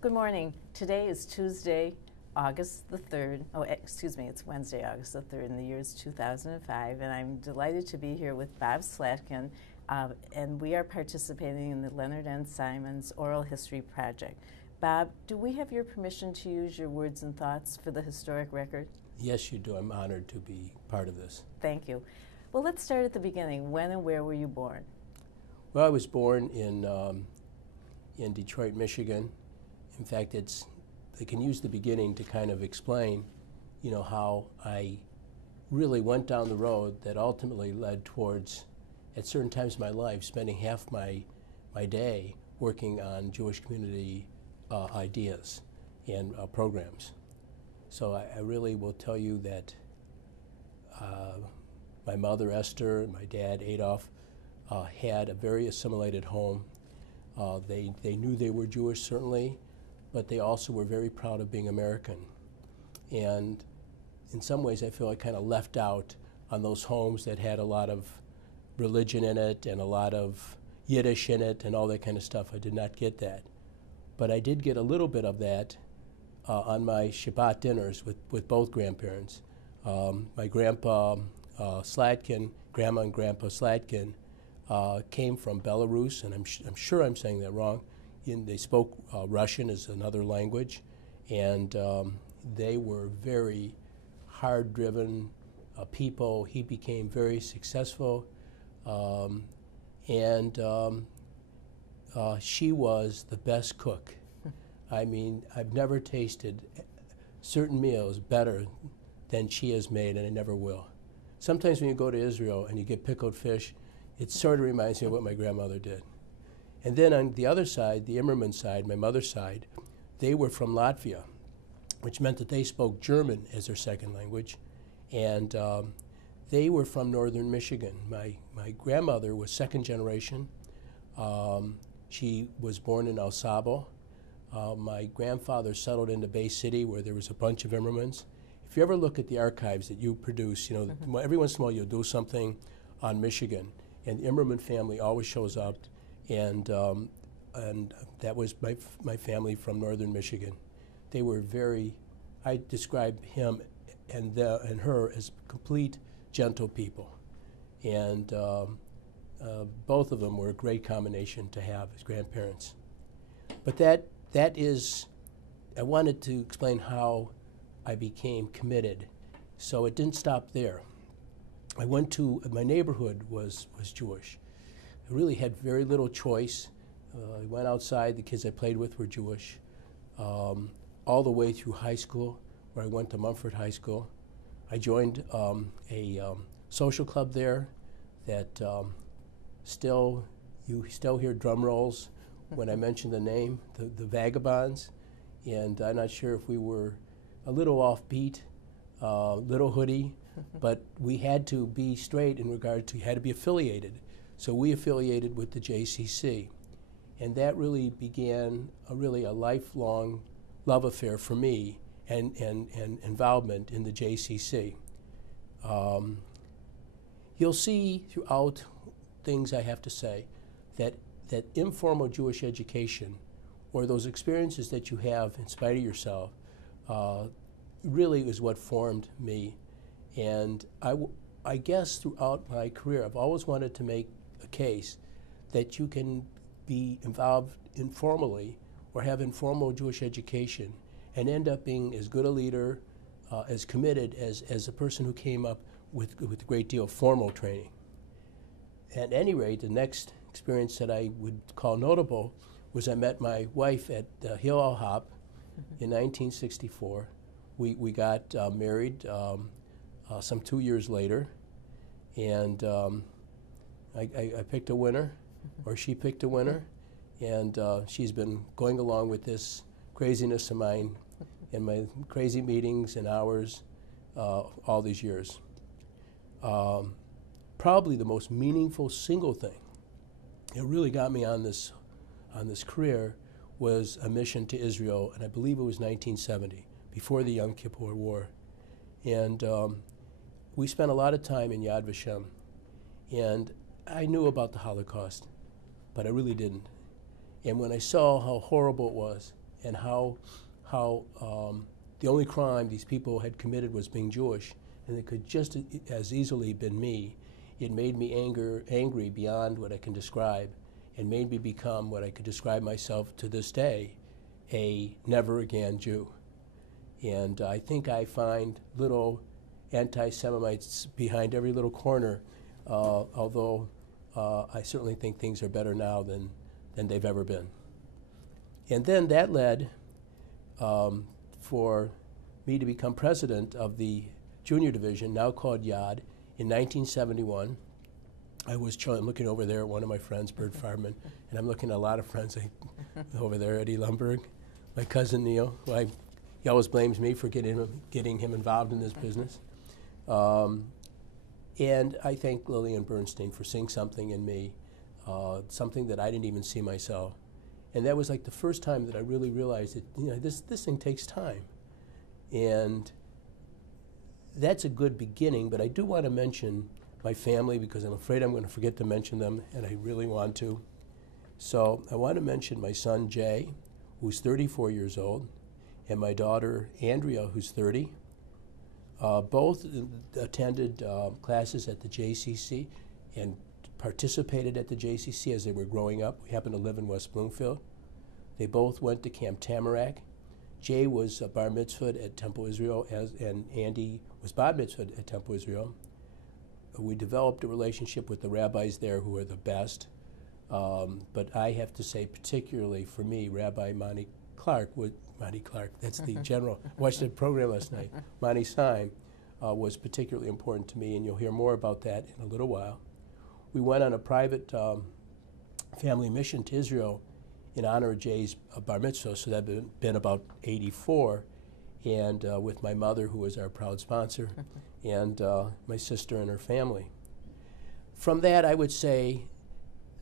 Good morning. Today is Tuesday, August the 3rd. Oh, excuse me, it's Wednesday, August the 3rd, and the year is 2005. And I'm delighted to be here with Bob Slatkin, and we are participating in the Leonard and Simon's Oral History Project. Bob, do we have your permission to use your words and thoughts for the historic record? Yes, you do. I'm honored to be part of this. Thank you. Well, let's start at the beginning. When and where were you born? Well, I was born in Detroit, Michigan. In fact, I can use the beginning to kind of explain, how I really went down the road that ultimately led towards, at certain times in my life, spending half my day working on Jewish community ideas and programs. So I really will tell you that my mother, Esther, and my dad, Adolph, had a very assimilated home. They knew they were Jewish, certainly, but they also were very proud of being American. And in some ways, I feel I kind of left out on those homes that had a lot of religion in it and a lot of Yiddish in it and all that kind of stuff. I did not get that. But I did get a little bit of that on my Shabbat dinners with both grandparents. My grandpa Slatkin, grandma and grandpa Slatkin, came from Belarus, and I'm sure I'm saying that wrong. They spoke Russian as another language, and they were very hard-driven people. He became very successful, and she was the best cook. I mean, I've never tasted certain meals better than she has made, and I never will. Sometimes when you go to Israel and you get pickled fish, it sort of reminds me of what my grandmother did. And then on the other side, the Immerman side, my mother's side, they were from Latvia, which meant that they spoke German as their second language. And they were from northern Michigan. My grandmother was second generation. She was born in El Sabo. My grandfather settled into Bay City, where there was a bunch of Immermans. If you ever look at the archives that you produce, every once in a while you'll do something on Michigan, and the Immerman family always shows up, and that was my family from northern Michigan. They were I describe him and her as complete gentle people, and both of them were a great combination to have as grandparents. But that is, I wanted to explain how I became committed. So it didn't stop there. I went to, my neighborhood was Jewish. I really had very little choice. I went outside, the kids I played with were Jewish, all the way through high school, where I went to Mumford High School. I joined a social club there that you still hear drum rolls when I mention the name, the Vagabonds. And I'm not sure if we were a little offbeat, little hoodie, but we had to be straight in regard to, had to be affiliated. So we affiliated with the JCC. And that really began a lifelong love affair for me and involvement in the JCC. You'll see throughout things I have to say that informal Jewish education, or those experiences that you have in spite of yourself, really is what formed me. And I guess throughout my career, I've always wanted to make a case that you can be involved informally or have informal Jewish education and end up being as good a leader, as committed as a person who came up with a great deal of formal training. At any rate, the next experience that I would call notable was I met my wife at Hillel Hop in 1964. We got married some 2 years later, and I picked a winner, or she picked a winner, and she's been going along with this craziness of mine in my crazy meetings and hours all these years. Probably the most meaningful single thing that really got me on this career was a mission to Israel, and I believe it was 1970, before the Yom Kippur War. And we spent a lot of time in Yad Vashem, and I knew about the Holocaust, but I really didn't. And when I saw how horrible it was, and how the only crime these people had committed was being Jewish, and it could just as easily been me. It made me angry beyond what I can describe, and made me become what I could describe myself to this day, a never again Jew. And I think I find little anti-Semites behind every little corner, although I certainly think things are better now than they've ever been. And then that led for me to become president of the junior division, now called YAD, in 1971. I'm looking over there at one of my friends, Bert Farman, and I'm looking at a lot of friends over there, Eddie Lumberg, my cousin Neil, who he always blames me for getting him involved in this business. And I thank Lillian Bernstein for seeing something in me, something that I didn't even see myself. And that was like the first time that I really realized that this thing takes time. And that's a good beginning, but I do want to mention my family because I'm afraid I'm going to forget to mention them, and I really want to. So I want to mention my son Jay, who's 34 years old, and my daughter Andrea, who's 30. Both attended classes at the JCC and participated at the JCC as they were growing up. We happened to live in West Bloomfield. They both went to Camp Tamarack. Jay was bar mitzvahed at Temple Israel, and Andy was bar mitzvahed at Temple Israel. We developed a relationship with the rabbis there, who are the best. But I have to say, particularly for me, Rabbi Monty Clark, that's the general. I watched the program last night. Monty Syme was particularly important to me, and you'll hear more about that in a little while. We went on a private family mission to Israel in honor of Jay's bar mitzvah, so that had been about 84, and with my mother, who was our proud sponsor, and my sister and her family. From that, I would say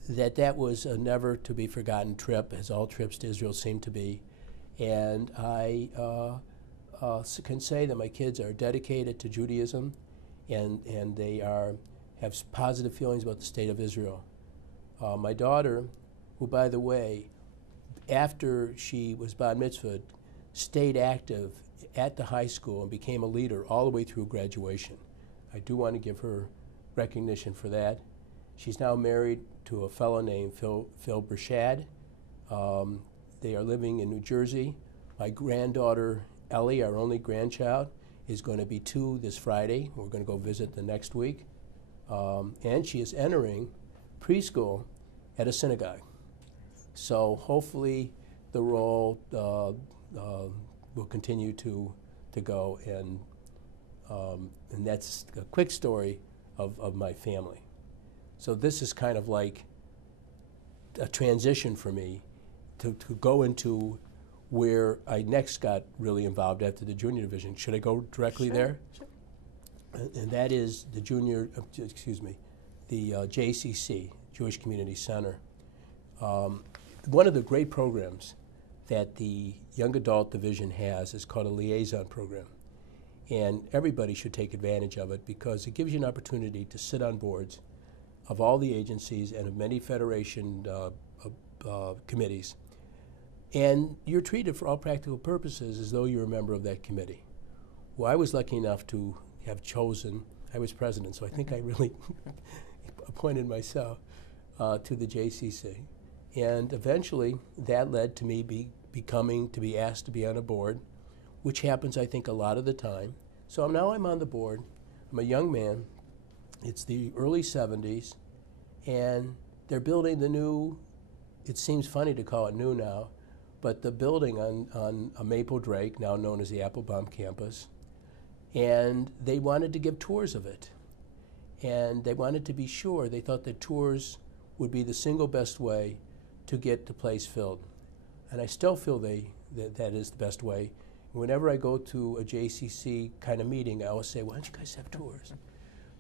that was a never-to-be-forgotten trip, as all trips to Israel seem to be. And I can say that my kids are dedicated to Judaism, and they have positive feelings about the state of Israel. My daughter, who, by the way, after she was bar mitzvahed, stayed active at the high school and became a leader all the way through graduation. I do want to give her recognition for that. She's now married to a fellow named Phil Bershad. They are living in New Jersey. My granddaughter, Ellie, our only grandchild, is going to be 2 this Friday. We're going to go visit the next week. And she is entering preschool at a synagogue. So hopefully the role will continue to go, and that's a quick story of my family. So this is kind of like a transition for me to go into where I next got really involved after the junior division. Should I go directly there? Sure. And that is the the JCC, Jewish Community Center. One of the great programs that the young adult division has is called a liaison program. And everybody should take advantage of it because it gives you an opportunity to sit on boards of all the agencies and of many federation committees. And you're treated for all practical purposes as though you're a member of that committee. Well, I was lucky enough to have chosen, I was president, so I think I really appointed myself to the JCC. And eventually that led to me becoming to be asked to be on a board, which happens, I think, a lot of the time. So now I'm on the board. I'm a young man. It's the early 70s, and they're building the new, it seems funny to call it new now, but the building on Maple Drake, now known as the Applebaum campus, and they wanted to give tours of it. And they wanted to be sure, they thought that tours would be the single best way to get the place filled. And I still feel that is the best way. Whenever I go to a JCC kind of meeting, I always say, why don't you guys have tours?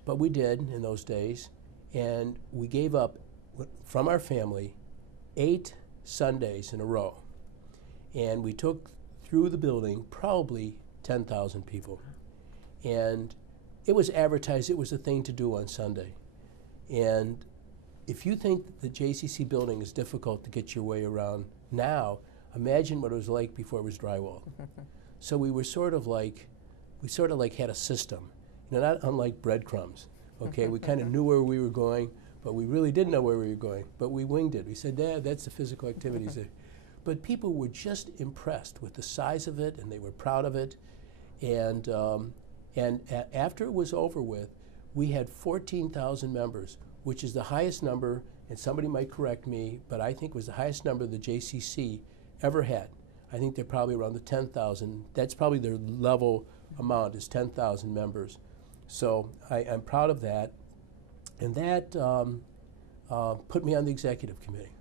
But we did in those days, and we gave up, from our family, 8 Sundays in a row. And we took through the building probably 10,000 people. And it was advertised, it was a thing to do on Sunday. And if you think the JCC building is difficult to get your way around now, Imagine what it was like before it was drywall. So we sort of like had a system, not unlike breadcrumbs. Okay, we kind of knew where we were going, but we really didn't know where we were going. But we winged it. We said, that's the physical activities. But people were just impressed with the size of it, and they were proud of it. And after it was over with, we had 14,000 members, which is the highest number, and somebody might correct me, but I think it was the highest number the JCC ever had. I think they're probably around the 10,000. That's probably their level amount, is 10,000 members. So I'm proud of that. And that put me on the executive committee.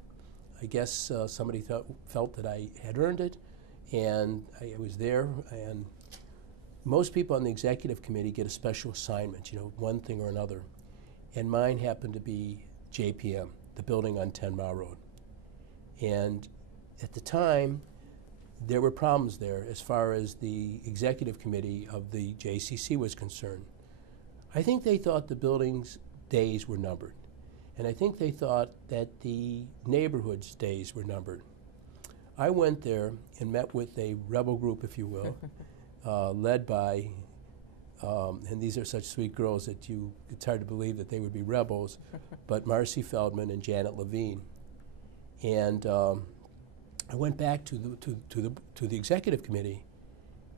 I guess somebody felt that I had earned it, and I was there. And most people on the executive committee get a special assignment, one thing or another. And mine happened to be JPM, the building on 10 Mile Road. And at the time, there were problems there as far as the executive committee of the JCC was concerned. I think they thought the building's days were numbered. And I think they thought that the neighborhood's days were numbered. I went there and met with a rebel group, if you will, led by, and these are such sweet girls that it's hard to believe that they would be rebels, but Marcy Feldman and Janet Levine. And I went back to the executive committee,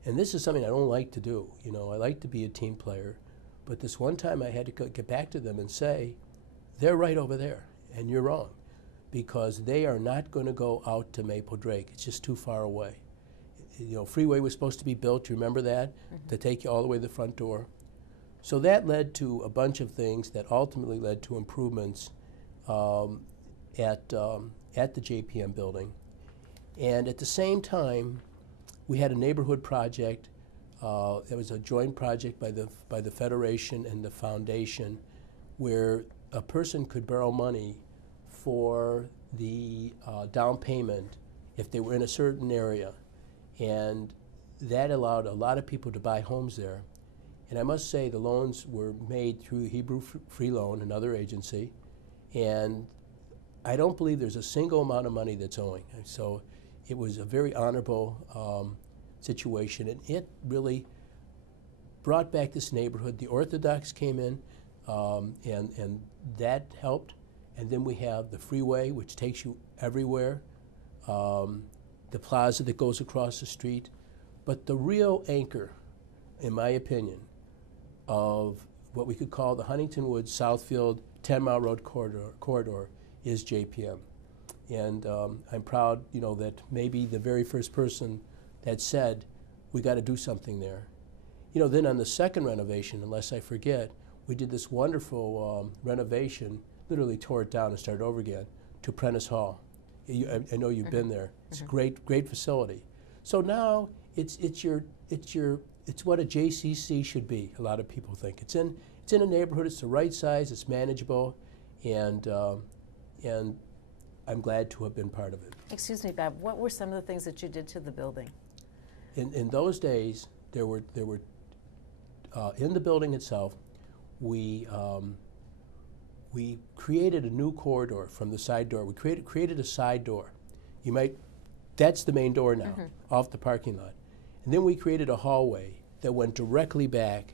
and this is something I don't like to do. I like to be a team player, but this one time I had to get back to them and say, they're right over there, and you're wrong, because they are not going to go out to Maple Drake. It's just too far away. Freeway was supposed to be built, you remember that, to take you all the way to the front door. So that led to a bunch of things that ultimately led to improvements at the JPM building. And at the same time, we had a neighborhood project. It was a joint project by the Federation and the Foundation, where a person could borrow money for the down payment if they were in a certain area. And that allowed a lot of people to buy homes there. And I must say the loans were made through Hebrew Free Loan, another agency, and I don't believe there's a single amount of money that's owing. So it was a very honorable situation, and it really brought back this neighborhood. The Orthodox came in, and that helped. And then we have the freeway, which takes you everywhere, the plaza that goes across the street. But the real anchor, in my opinion, of what we could call the Huntington Woods Southfield 10 Mile Road corridor is JPM. And I'm proud, that maybe the very first person that said, we got to do something there. Then on the second renovation, unless I forget, we did this wonderful renovation, literally tore it down and started over again, to Prentice Hall. I know you've been there. It's a great facility. So now it's what a JCC should be. A lot of people think it's in a neighborhood. It's the right size. It's manageable, and I'm glad to have been part of it. Excuse me, Bob. What were some of the things that you did to the building? In those days, there were in the building itself, we created a new corridor from the side door. We created a side door. That's the main door now, off the parking lot. And then we created a hallway that went directly back,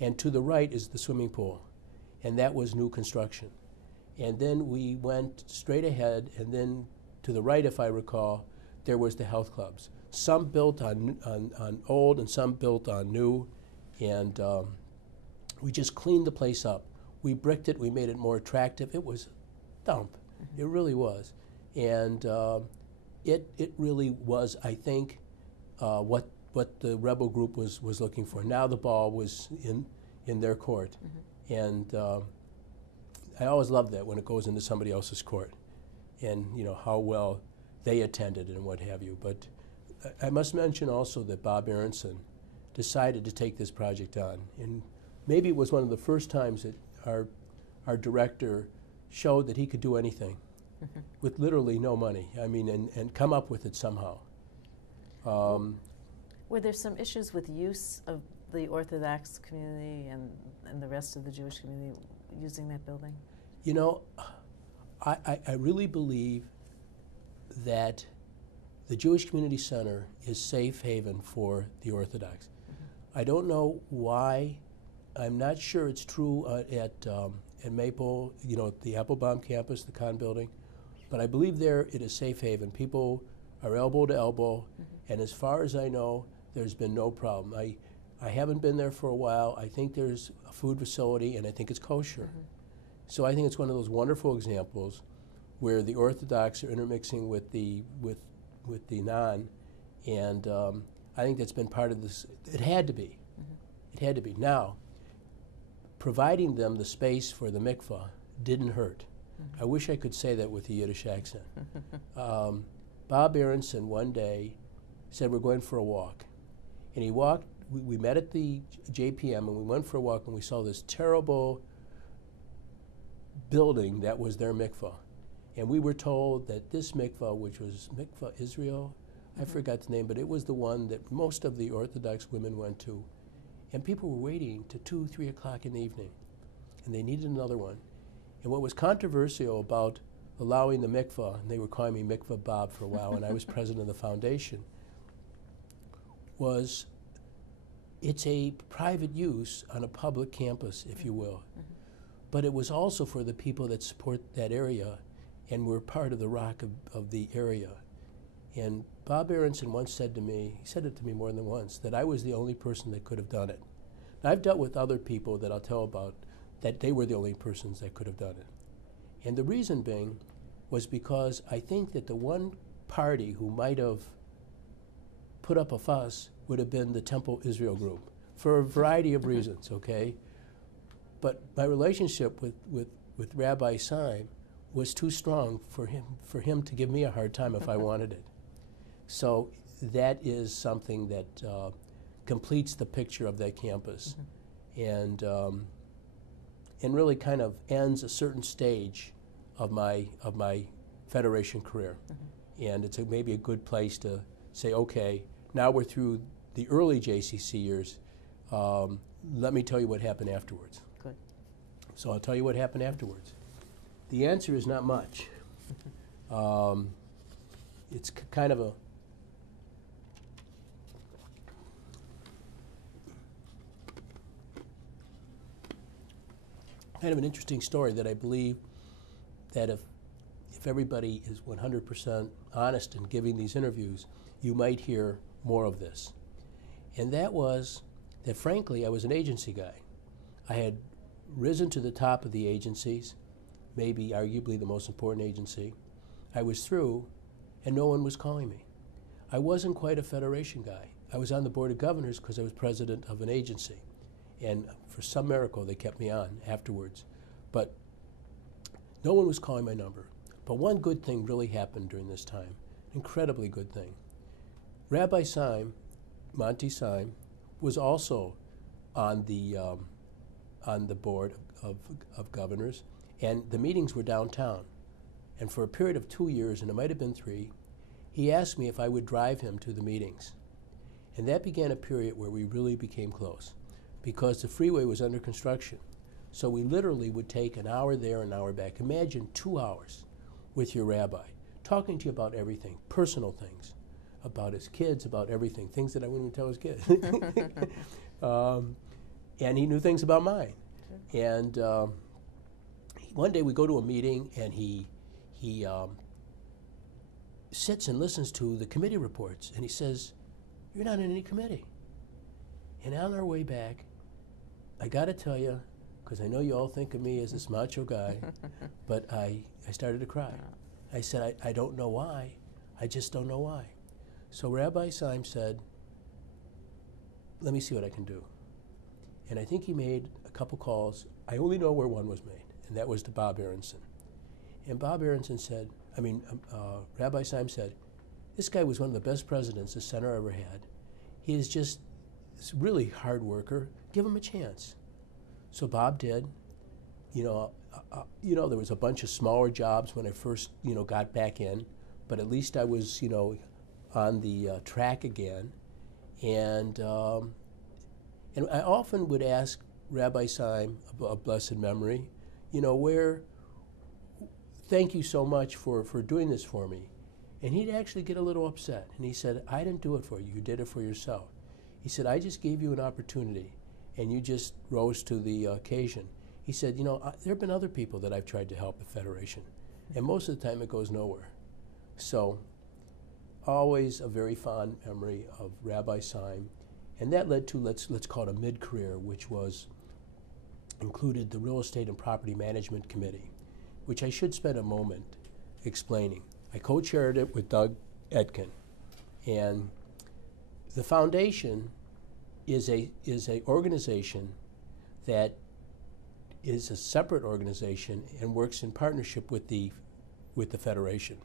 and to the right is the swimming pool, and that was new construction. And then we went straight ahead, and then to the right, if I recall, there was the health clubs. Some built on old and some built on new, and we just cleaned the place up. We bricked it, we made it more attractive. It was a dump, it really was. And it really was, I think, what the rebel group was looking for. Now the ball was in their court. And I always love that when it goes into somebody else's court, and how well they attended and what have you. But I must mention also that Bob Aronson decided to take this project on, and maybe it was one of the first times that our director showed that he could do anything with literally no money. I mean, and come up with it somehow. Were there some issues with use of the Orthodox community and the rest of the Jewish community using that building? I really believe that the Jewish Community Center is safe haven for the Orthodox. I don't know why. I'm not sure it's true at Maple, at the Applebaum campus, the Con building, but I believe there it is safe haven. People are elbow to elbow, and as far as I know, there's been no problem. I haven't been there for a while. I think there's a food facility, and I think it's kosher. So I think it's one of those wonderful examples where the Orthodox are intermixing with the non, and I think that's been part of this. It had to be. It had to be. Now, providing them the space for the mikvah didn't hurt. I wish I could say that with a Yiddish accent. Bob Aronson one day said, we're going for a walk. And he walked, we met at the JPM, and we went for a walk, and we saw this terrible building that was their mikvah. And we were told that this mikvah, which was Mikvah Israel, I forgot the name, but it was the one that most of the Orthodox women went to. And people were waiting to 2, 3 o'clock in the evening, and they needed another one. And what was controversial about allowing the mikvah, and they were calling me Mikvah Bob for a while, and I was president of the foundation, was it's a private use on a public campus, if you will. But it was also for the people that support that area and were part of the rock of the area. And Bob Aronson once said to me, he said it to me more than once, that I was the only person that could have done it. Now, I've dealt with other people that I'll tell about that they were the only persons that could have done it. And the reason being was because I think that the one party who might have put up a fuss would have been the Temple Israel group, for a variety of reasons, okay? But my relationship with Rabbi Syme was too strong for him to give me a hard time if I wanted it. So that is something that completes the picture of that campus, and really kind of ends a certain stage of my Federation career. And it's maybe a good place to say, okay, now we're through the early JCC years. Let me tell you what happened afterwards. Good. So I'll tell you what happened afterwards. The answer is not much. It's kind of an interesting story that I believe that if everybody is 100% honest in giving these interviews, you might hear more of this. And that was that, frankly, I was an agency guy. I had risen to the top of the agencies, maybe arguably the most important agency. I was through, and no one was calling me. I wasn't quite a Federation guy. I was on the Board of Governors because I was president of an agency. And for some miracle, they kept me on afterwards. But no one was calling my number. But one good thing really happened during this time, incredibly good thing. Rabbi Syme, Monty Syme, was also on the Board of Governors, and the meetings were downtown. And for a period of 2 years, and it might have been 3, he asked me if I would drive him to the meetings. And that began a period where we really became close, because the freeway was under construction. So we literally would take an hour there, an hour back. Imagine 2 hours with your rabbi, talking to you about everything, personal things, about his kids, about everything, things that I wouldn't even tell his kids. And he knew things about mine. And one day we go to a meeting, and he sits and listens to the committee reports, and he says, "You're not in any committee." And on our way back, I got to tell you, because I know you all think of me as this macho guy, but I started to cry. I said, I don't know why. I just don't know why. So Rabbi Syme said, let me see what I can do. And I think he made a couple calls. I only know where one was made, and that was to Bob Aronson. And Bob Aronson said, Rabbi Syme said, this guy was one of the best presidents the center ever had. He is just a really hard worker. Give him a chance. So Bob did. There was a bunch of smaller jobs when I first, got back in, but at least I was, on the track again. And I often would ask Rabbi Syme, of blessed memory, thank you so much for doing this for me. And he'd actually get a little upset. And he said, I didn't do it for you. You did it for yourself. He said, I just gave you an opportunity, and you just rose to the occasion. He said, you know, there have been other people that I've tried to help at Federation, and most of the time it goes nowhere. So always a very fond memory of Rabbi Syme. And that led to, let's call it a mid-career, which included the Real Estate and Property Management Committee, which I should spend a moment explaining. I co-chaired it with Doug Etkin. And the foundation is a organization that is a separate organization and works in partnership with the Federation.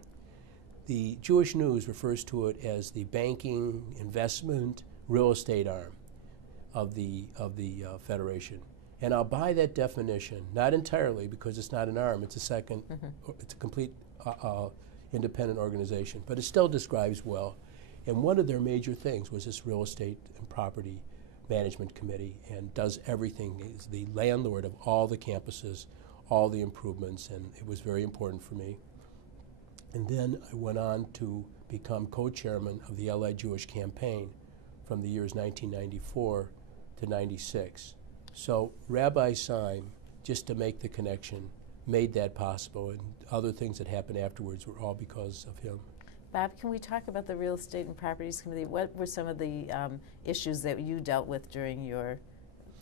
The Jewish News refers to it as the banking, investment, real estate arm of the Federation. And I'll buy that definition, not entirely because it's not an arm, it's a second, it's a complete independent organization, but it still describes well. And one of their major things was this Real Estate and Property Management Committee, and does everything. It's the landlord of all the campuses, all the improvements, and it was very important for me. And then I went on to become co-chairman of the LA Jewish Campaign from the years 1994 to 96. So Rabbi Syme, just to make the connection, made that possible, and other things that happened afterwards were all because of him. Bob, can we talk about the Real Estate and Properties Committee? What were some of the issues that you dealt with during your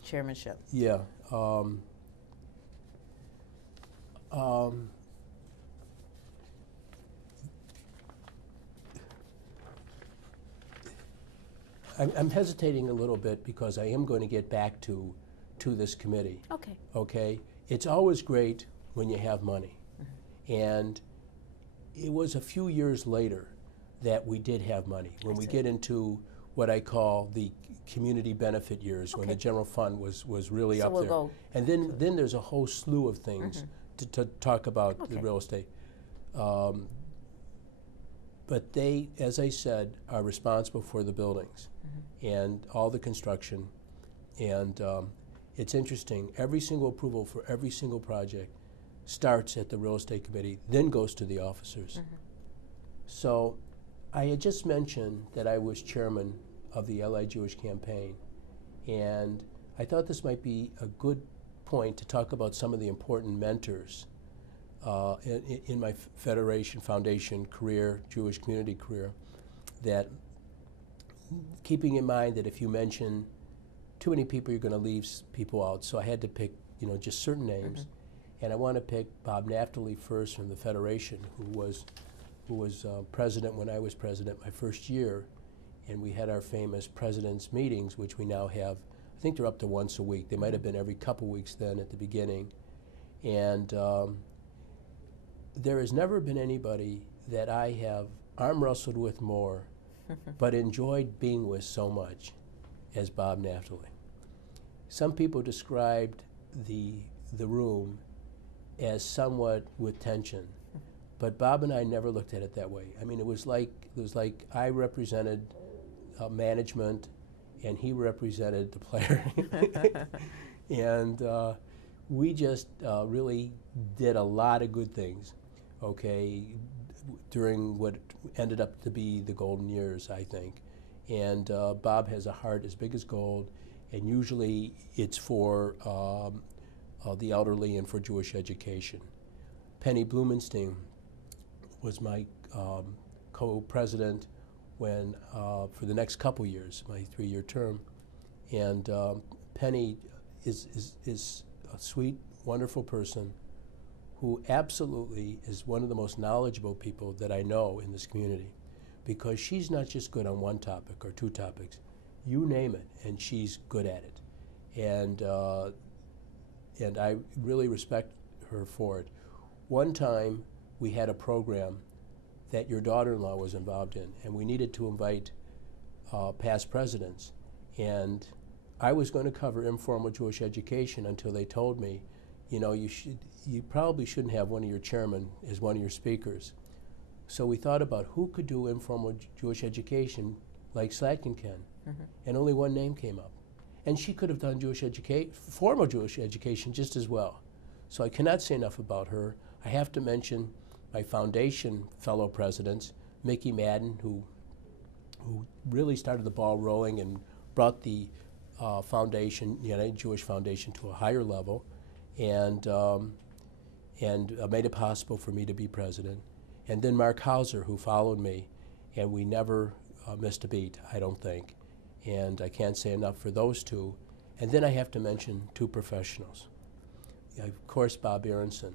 chairmanship? Yeah. I'm hesitating a little bit because I am going to get back to this committee. Okay. Okay? It's always great when you have money. And it was a few years later that we did have money. When we get into what I call the community benefit years, when the general fund was really up there. And then there's a whole slew of things to talk about the real estate. But they, as I said, are responsible for the buildings and all the construction. And it's interesting, every single approval for every single project starts at the Real Estate Committee, then goes to the officers. So I had just mentioned that I was chairman of the LA Jewish Campaign, and I thought this might be a good point to talk about some of the important mentors in my Federation Foundation career, Jewish community career, that keeping in mind that if you mention too many people, you're going to leave people out. So I had to pick, just certain names. And I want to pick Bob Naftali first from the Federation, who was president when I was president my first year. And we had our famous president's meetings, which we now have. I think they're up to once a week. They might have been every couple weeks then at the beginning. And there has never been anybody that I have arm wrestled with more but enjoyed being with so much as Bob Naftali. Some people described the room as somewhat with tension, but Bob and I never looked at it that way. I mean, it was like I represented management, and he represented the player, and we just really did a lot of good things. Okay, during what ended up to be the golden years, I think. And Bob has a heart as big as gold, and usually it's for the elderly and for Jewish education. Penny Blumenstein was my co-president when for the next couple years, my 3-year term. And Penny is a sweet, wonderful person who absolutely is one of the most knowledgeable people that I know in this community, because she's not just good on one topic or two topics. You name it, and she's good at it. And I really respect her for it. One time, we had a program that your daughter-in-law was involved in, and we needed to invite past presidents. And I was going to cover informal Jewish education until they told me, you probably shouldn't have one of your chairmen as one of your speakers. So we thought about who could do informal Jewish education like Slatkin can, and only one name came up. And she could have done formal Jewish education just as well. So I cannot say enough about her. I have to mention my foundation fellow presidents, Mickey Madden, who really started the ball rolling and brought the foundation, the United Jewish Foundation, to a higher level, and made it possible for me to be president. And then Mark Hauser, who followed me, and we never missed a beat, I don't think. And I can't say enough for those two. And then I have to mention two professionals. Of course, Bob Aronson,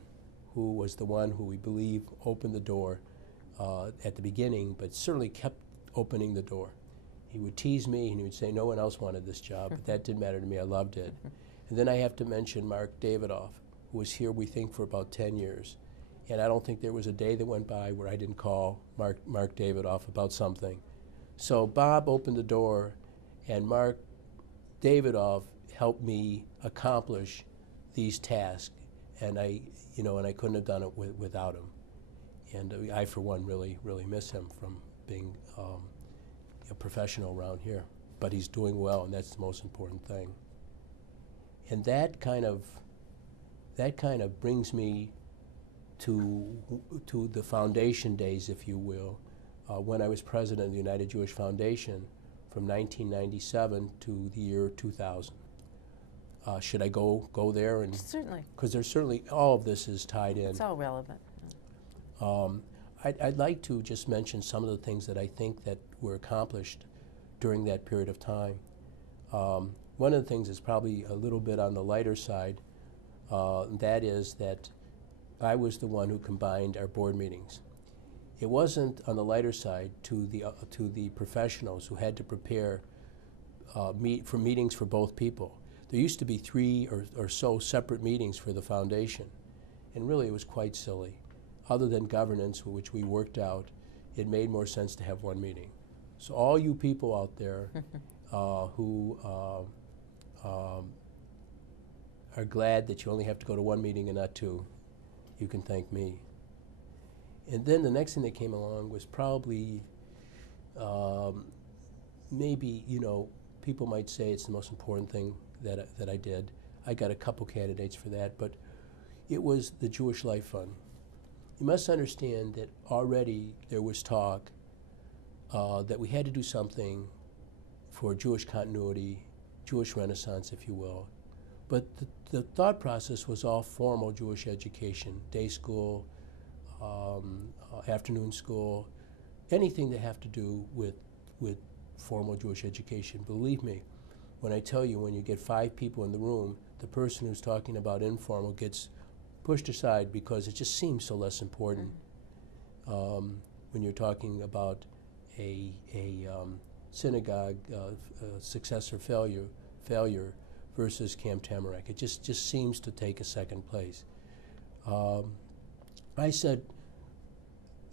who was the one who we believe opened the door at the beginning, but certainly kept opening the door. He would tease me and he would say no one else wanted this job, but that didn't matter to me, I loved it. And then I have to mention Mark Davidoff, who was here, we think, for about 10 years. And I don't think there was a day that went by where I didn't call Mark Davidoff about something. So Bob opened the door, and Mark Davidoff helped me accomplish these tasks, and I couldn't have done it without him. And I, for one, really miss him from being a professional around here. But he's doing well, and that's the most important thing. And that kind of brings me to the foundation days, if you will, when I was president of the United Jewish Foundation from 1997 to the year 2000. Should I go there? And certainly. Because there's certainly, all of this is tied in. It's all relevant. I'd like to just mention some of the things that I think that were accomplished during that period of time. One of the things is probably a little bit on the lighter side. That is that I was the one who combined our board meetings. It wasn't on the lighter side to the professionals who had to prepare for meetings for both people. There used to be 3 or so separate meetings for the foundation, and really it was quite silly. Other than governance, which we worked out, it made more sense to have one meeting. So all you people out there who are glad that you only have to go to one meeting and not 2, you can thank me. And then the next thing that came along was probably maybe, people might say it's the most important thing that I did. I got a couple candidates for that, but it was the Jewish Life Fund. You must understand that already there was talk that we had to do something for Jewish continuity, Jewish Renaissance, if you will. But the thought process was all formal Jewish education, day school, afternoon school, anything that have to do with formal Jewish education. Believe me, when I tell you, when you get 5 people in the room, the person who's talking about informal gets pushed aside because it just seems so less important when you're talking about a synagogue success or failure versus Camp Tamarack. It just seems to take a second place. I said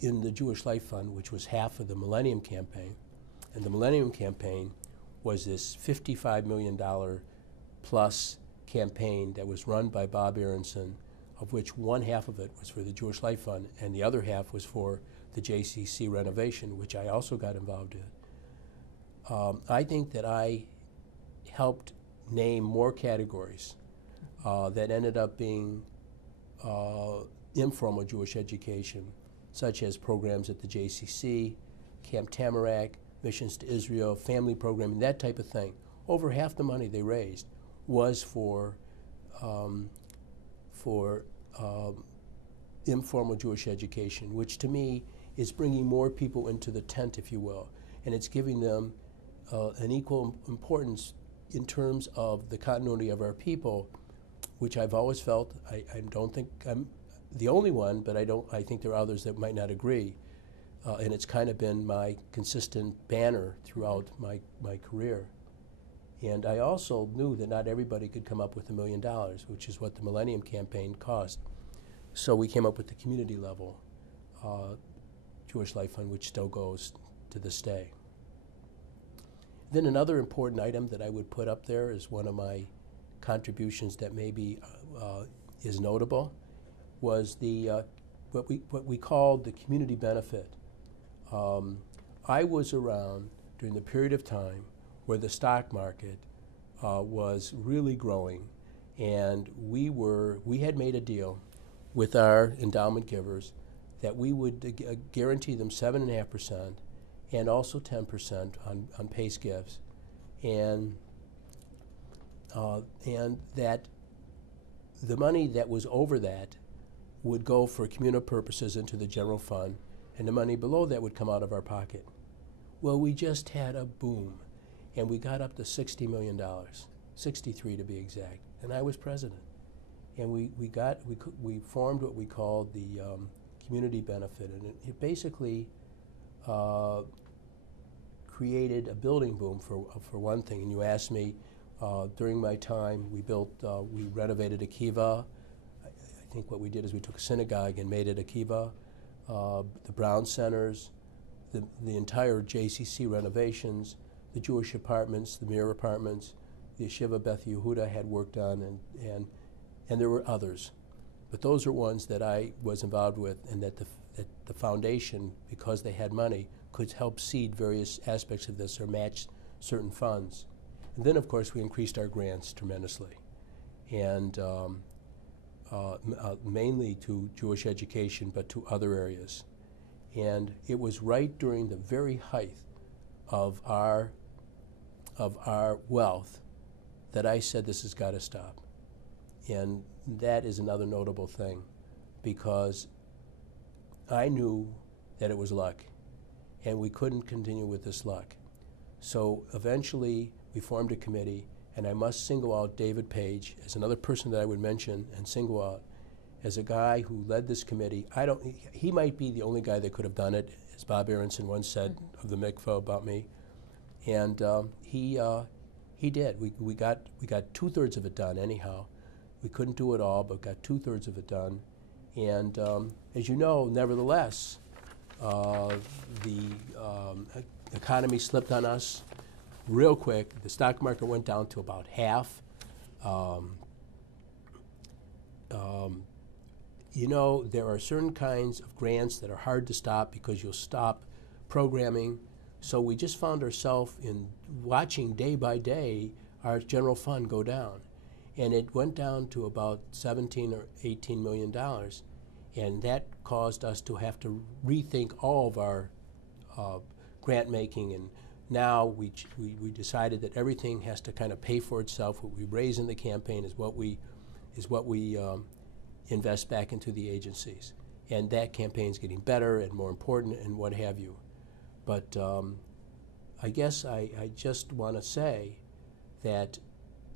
in the Jewish Life Fund, which was half of the Millennium Campaign, and the Millennium Campaign was this $55 million plus campaign that was run by Bob Aronson, of which one half of it was for the Jewish Life Fund, and the other half was for the JCC renovation, which I also got involved in. I think that I helped name more categories that ended up being informal Jewish education, such as programs at the JCC, Camp Tamarack, Missions to Israel, family programming, that type of thing. Over half the money they raised was for informal Jewish education, which to me is bringing more people into the tent, if you will, and it's giving them an equal importance in terms of the continuity of our people, which I've always felt. I don't think I'm the only one, but I think there are others that might not agree. And it's kind of been my consistent banner throughout my career. And I also knew that not everybody could come up with $1 million, which is what the Millennium Campaign cost. So we came up with the community level Jewish Life Fund, which still goes to this day. Then another important item that I would put up there is one of my contributions that maybe is notable was the what we called the community benefit. I was around during the period of time where the stock market was really growing, and we had made a deal with our endowment givers that we would guarantee them 7.5% and also 10% on PACE gifts, and that the money that was over that would go for communal purposes into the general fund, and the money below that would come out of our pocket. Well, we just had a boom, and we got up to $60 million, 63 to be exact, and I was president. And we formed what we called the community benefit, and it basically created a building boom for one thing. And you asked me, during my time, we renovated a kiva. I think what we did is we took a synagogue and made it a kiva. The Brown Centers, the entire JCC renovations, the Jewish apartments, the Mir apartments, the Yeshiva Beth Yehuda had worked on, and there were others. But those are ones that I was involved with, and that the foundation, because they had money, could help seed various aspects of this or match certain funds. And then, of course, we increased our grants tremendously, and mainly to Jewish education, but to other areas. And it was right during the very height of our wealth that I said, this has got to stop. And that is another notable thing, because I knew that it was luck, and we couldn't continue with this luck. So eventually we formed a committee, and I must single out David Page as another person that I would mention and single out as a guy who led this committee. He might be the only guy that could have done it, as Bob Aronson once said of the mikvah about me. And he did. We got 2/3 of it done anyhow. We couldn't do it all, but got 2/3 of it done. And as you know, nevertheless, the economy slipped on us real quick. The stock market went down to about half. You know, there are certain kinds of grants that are hard to stop because you'll stop programming. So we just found ourselves in watching day by day our general fund go down. And it went down to about $17 or $18 million. And that caused us to have to rethink all of our grant making. And now we decided that everything has to kind of pay for itself. What we raise in the campaign is what we invest back into the agencies. And that campaign's getting better and more important and what have you. But I guess I just want to say that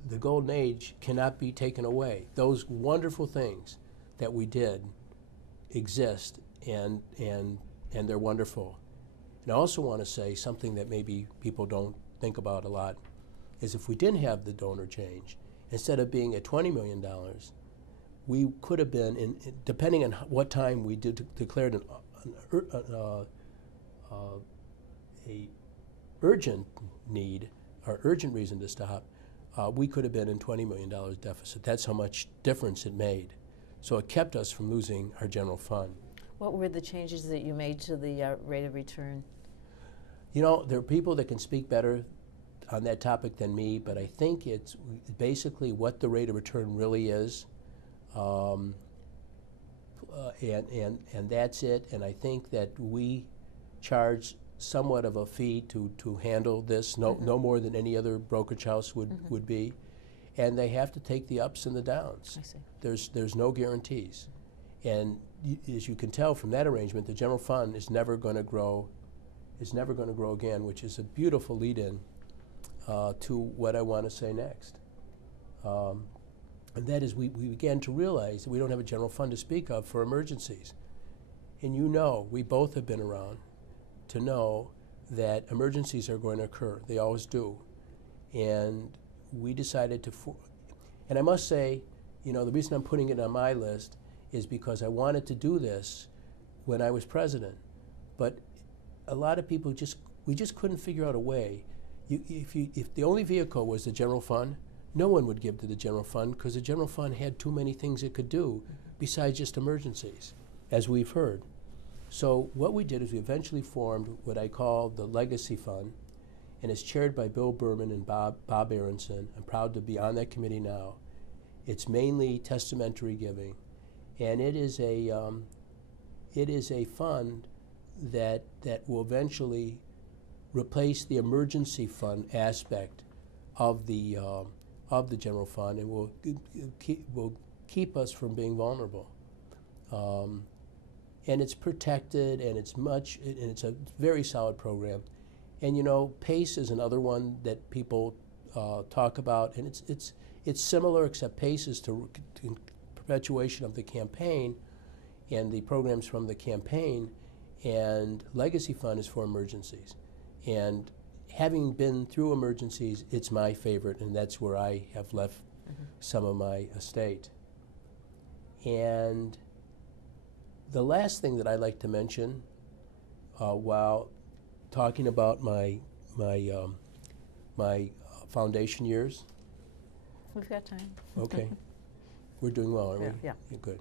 the golden age cannot be taken away. Those wonderful things that we did exist, and they're wonderful. And I also want to say something that maybe people don't think about a lot, is if we didn't have the donor change, instead of being at $20 million, we could have been, depending on what time we declared a urgent need or urgent reason to stop, we could have been in $20 million deficit. That's how much difference it made. So it kept us from losing our general fund. What were the changes that you made to the rate of return? You know, there are people that can speak better on that topic than me, but I think it's basically what the rate of return really is, and that's it. And I think that we charge somewhat of a fee to handle this, no more than any other brokerage house would be, and they have to take the ups and the downs. I see. There's no guarantees, and as you can tell from that arrangement, the general fund is never going to grow. Is never going to grow again, which is a beautiful lead-in to what I want to say next. And that is, we began to realize that we don't have a general fund to speak of for emergencies. And you know, we both have been around to know that emergencies are going to occur. They always do. And we decided and I must say, you know, the reason I'm putting it on my list is because I wanted to do this when I was president. But a lot of people we just couldn't figure out a way. If the only vehicle was the general fund, no one would give to the general fund because the general fund had too many things it could do besides just emergencies, as we've heard. So what we did is we eventually formed what I call the Legacy Fund, and it's chaired by Bill Berman and Bob Aronson. I'm proud to be on that committee now. It's mainly testamentary giving, and it is it is a fund that will eventually replace the emergency fund aspect of the general fund, and will keep us from being vulnerable. And it's protected, and it's a very solid program. And you know, PACE is another one that people talk about, and it's similar, except PACE is to perpetuation of the campaign and the programs from the campaign, and Legacy Fund is for emergencies. And having been through emergencies, it's my favorite, and that's where I have left some of my estate. And the last thing that I'd like to mention while talking about my foundation years. We've got time. Okay. We're doing well, aren't we? Yeah. Good.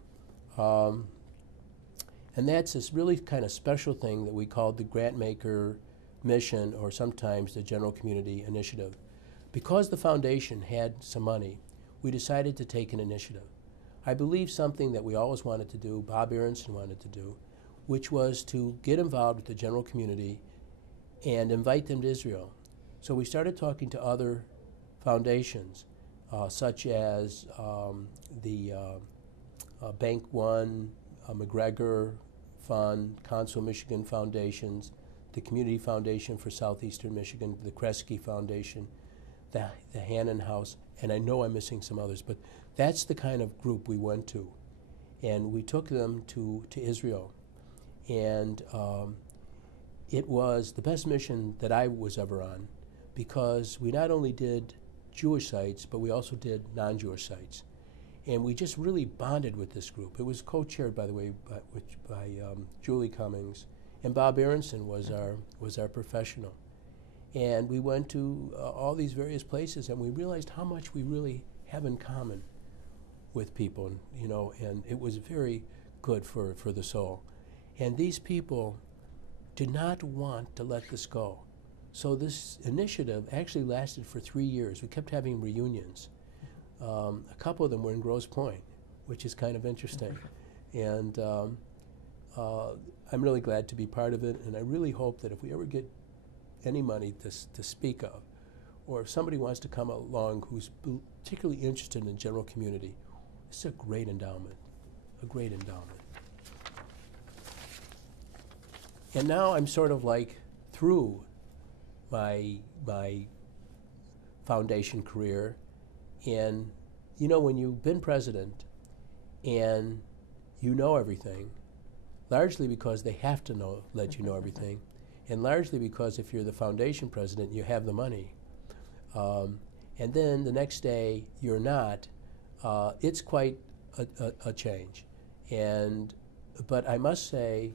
And that's this really kind of special thing that we called the Grant Maker Mission, or sometimes the General Community Initiative. Because the foundation had some money, we decided to take an initiative. I believe something that we always wanted to do, Bob Aronson wanted to do, which was to get involved with the general community and invite them to Israel. So we started talking to other foundations, such as the Bank One, McGregor Fund, Consul Michigan Foundations, the Community Foundation for Southeastern Michigan, the Kresge Foundation, the Hannon House, and I know I'm missing some others, but that's the kind of group we went to. And we took them to Israel. And it was the best mission that I was ever on, because we not only did Jewish sites, but we also did non-Jewish sites. And we just really bonded with this group. It was co-chaired, by the way, by Julie Cummings, and Bob Aronson was our professional. And we went to all these various places, and we realized how much we really have in common with people, you know, and it was very good for the soul. And these people did not want to let this go. So this initiative actually lasted for 3 years. We kept having reunions. A couple of them were in Grosse Pointe, which is kind of interesting. And I'm really glad to be part of it, and I really hope that if we ever get any money to speak of, or if somebody wants to come along who's particularly interested in the general community, it's a great endowment, a great endowment. And now I'm sort of like through my foundation career, and you know, when you've been president and you know everything, largely because they have to let you know everything, and largely because if you're the foundation president, you have the money. And then the next day you're not, it's quite a change. But I must say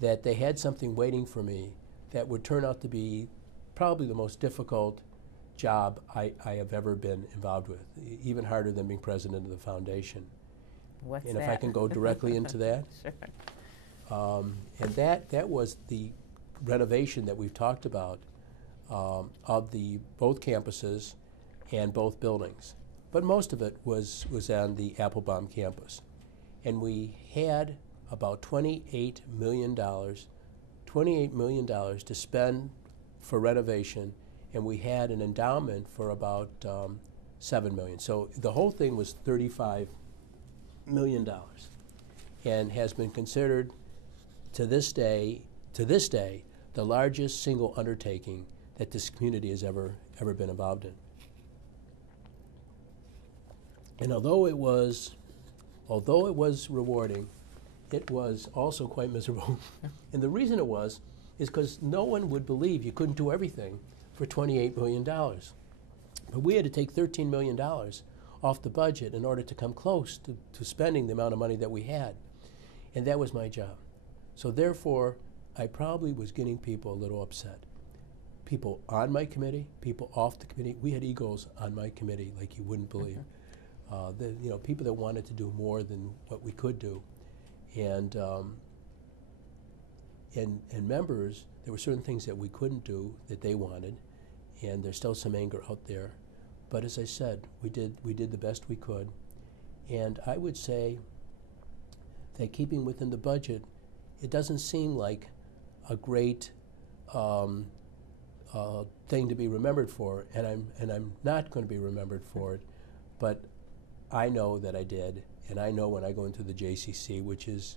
that they had something waiting for me that would turn out to be probably the most difficult job I have ever been involved with, even harder than being president of the foundation. What's and that? If I can go directly into that. Sure. And that was the renovation that we've talked about of both campuses and both buildings. But most of it was on the Applebaum campus. And we had about $28 million to spend for renovation, and we had an endowment for about $7 million. So the whole thing was $35 million, and has been considered to this day, the largest single undertaking that this community has ever been involved in. And although it was rewarding, it was also quite miserable. And the reason it was is because no one would believe you couldn't do everything for $28 million. But we had to take $13 million off the budget in order to come close to spending the amount of money that we had. And that was my job. So therefore, I probably was getting people a little upset. People on my committee, people off the committee. We had egos on my committee like you wouldn't believe. People that wanted to do more than what we could do. And members, there were certain things that we couldn't do that they wanted, and there's still some anger out there. But as I said, we did the best we could. And I would say that keeping within the budget it doesn't seem like a great thing to be remembered for, and I'm not going to be remembered for it, but I know that I did, and I know when I go into the JCC, which is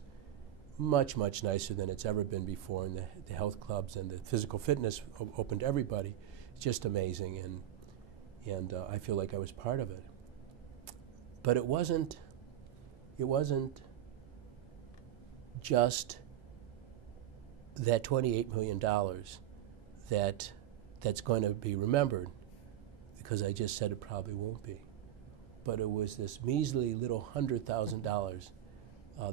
much, much nicer than it's ever been before, and the health clubs and the physical fitness open to everybody. It's just amazing, and I feel like I was part of it. But it wasn't just that $28 million that's going to be remembered, because I just said it probably won't be. But it was this measly little $100,000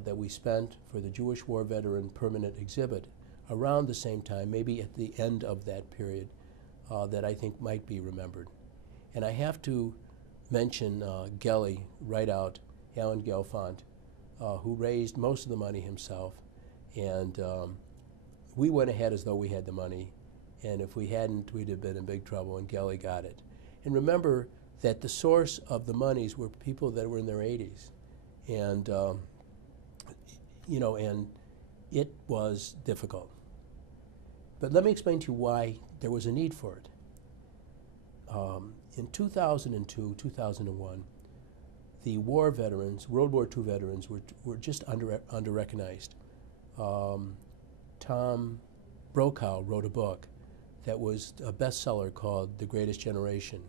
that we spent for the Jewish War Veteran Permanent Exhibit around the same time, maybe at the end of that period, that I think might be remembered. And I have to mention Gelly right out, Alan Gelfand, who raised most of the money himself. And we went ahead as though we had the money. And if we hadn't, we'd have been in big trouble, and Gelly got it. And remember that the source of the monies were people that were in their 80s. And, and it was difficult. But let me explain to you why there was a need for it. In 2002, 2001, the war veterans, World War II veterans, were just under-recognized. Tom Brokaw wrote a book that was a bestseller called The Greatest Generation.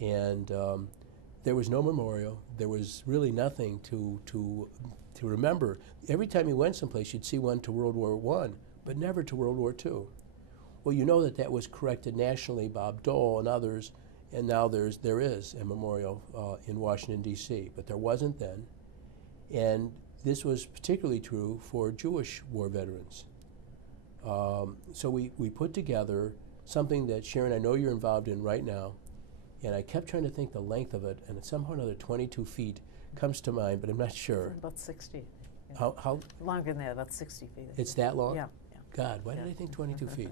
And there was no memorial. There was really nothing to remember. Every time you went someplace, you'd see one to World War I, but never to World War II. Well, you know that was corrected nationally, Bob Dole and others, and now there is a memorial in Washington, D.C., but there wasn't then. And this was particularly true for Jewish war veterans. So we put together something that, Sharon, I know you're involved in right now, and I kept trying to think the length of it, and somehow another 22 feet comes to mind, but I'm not sure. About 60. Yeah. How? Longer than that, about 60 feet. It's that long? Yeah. God, why did I think 22 feet?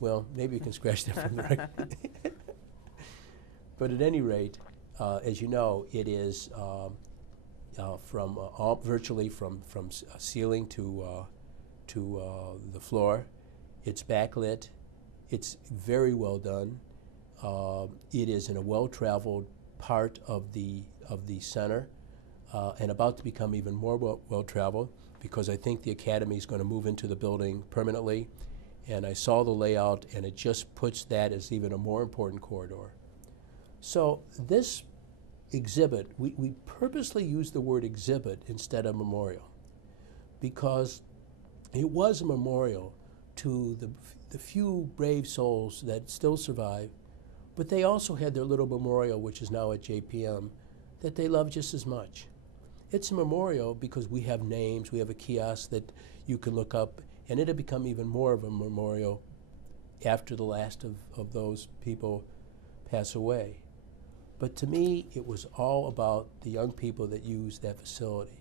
Well, maybe you can scratch that from the record. But at any rate, as you know, it is from virtually from ceiling to the floor. It's backlit. It's very well done. It is in a well-traveled part of the center, and about to become even more well-traveled, because I think the Academy is going to move into the building permanently. And I saw the layout, and it just puts that as even a more important corridor. So this exhibit, we purposely used the word exhibit instead of memorial, because it was a memorial to the few brave souls that still survive, but they also had their little memorial, which is now at JPM, that they love just as much. It's a memorial because we have names, we have a kiosk that you can look up, and it had become even more of a memorial after the last of those people pass away. But to me, it was all about the young people that use that facility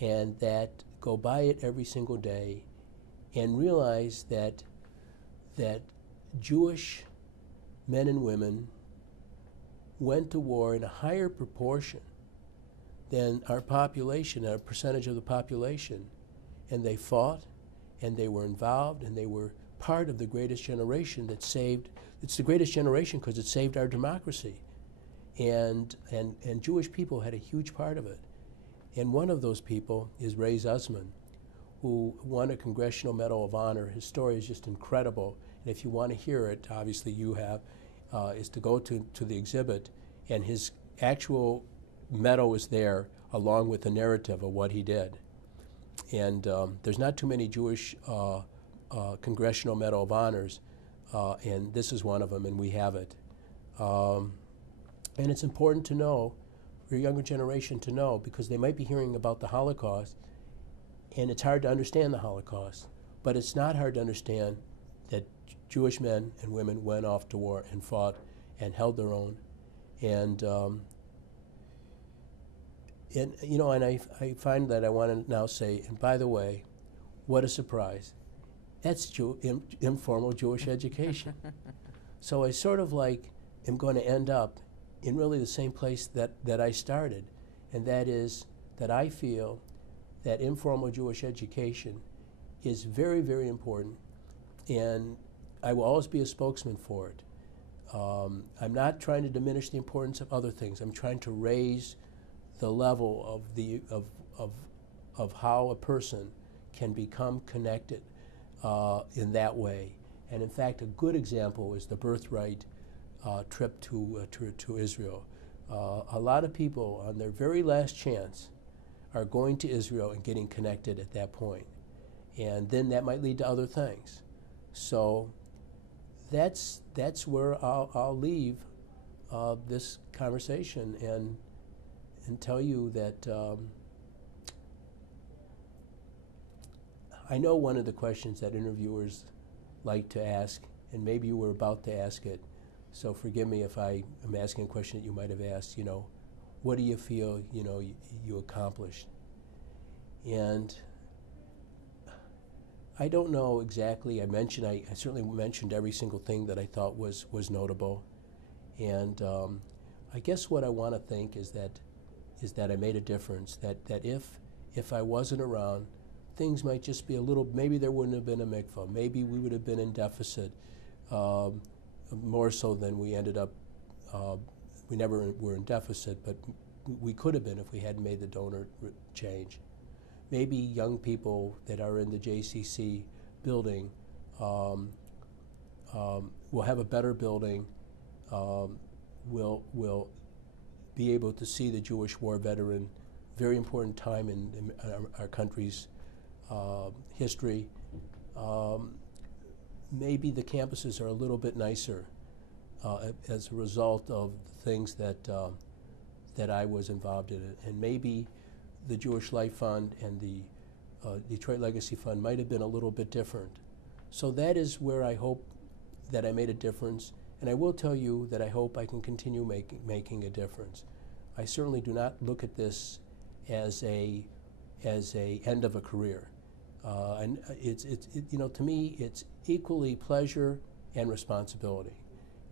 and that go by it every single day and realize that Jewish men and women went to war in a higher proportion than our population, our percentage of the population. And they fought, and they were involved, and they were part of the greatest generation that saved. It's the greatest generation because it saved our democracy. And Jewish people had a huge part of it. And one of those people is Ray Zussman, who won a Congressional Medal of Honor. His story is just incredible. And if you want to hear it, obviously you have, is to go to the exhibit, and his actual medal is there along with the narrative of what he did. And there's not too many Jewish Congressional Medal of Honors, and this is one of them, and we have it. And it's important to know, for a younger generation to know, because they might be hearing about the Holocaust, and it's hard to understand the Holocaust. But it's not hard to understand that Jewish men and women went off to war and fought and held their own. And I find that I want to now say, and by the way, what a surprise. That's informal Jewish education. So I sort of like am going to end up in really the same place that I started, and that is that I feel that informal Jewish education is very, very important, and I will always be a spokesman for it. I'm not trying to diminish the importance of other things. I'm trying to raise the level of how a person can become connected in that way. And in fact, a good example is the birthright trip to Israel. A lot of people on their very last chance are going to Israel and getting connected at that point. And then that might lead to other things. So that's where I'll leave this conversation and tell you that I know one of the questions that interviewers like to ask, and maybe you were about to ask it, so forgive me if I am asking a question that you might have asked, what do you feel, you accomplished? And I don't know exactly. I certainly mentioned every single thing that I thought was notable. And I guess what I want to think is that I made a difference, that if I wasn't around, things might just be a little, maybe there wouldn't have been a mikvah. Maybe we would have been in deficit more so than we ended up. We never were in deficit, but we could have been if we hadn't made the donor change. Maybe young people that are in the JCC building will have a better building, will be able to see the Jewish war veteran, very important time in our country's history. Maybe the campuses are a little bit nicer as a result of the things that I was involved in. And maybe the Jewish Life Fund and the Detroit Legacy Fund might have been a little bit different. So that is where I hope that I made a difference. And I will tell you that I hope I can continue making a difference. I certainly do not look at this as a end of a career. And to me, it's equally pleasure and responsibility.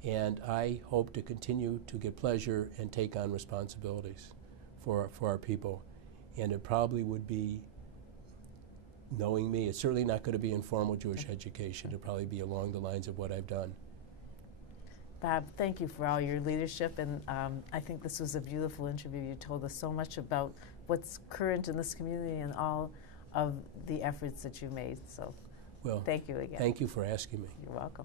And I hope to continue to get pleasure and take on responsibilities for our people. And it probably would be, knowing me, it's certainly not going to be informal Jewish education. It'll probably be along the lines of what I've done. Bob, thank you for all your leadership, and I think this was a beautiful interview. You told us so much about what's current in this community and all of the efforts that you made. So, well, thank you again. Thank you for asking me. You're welcome.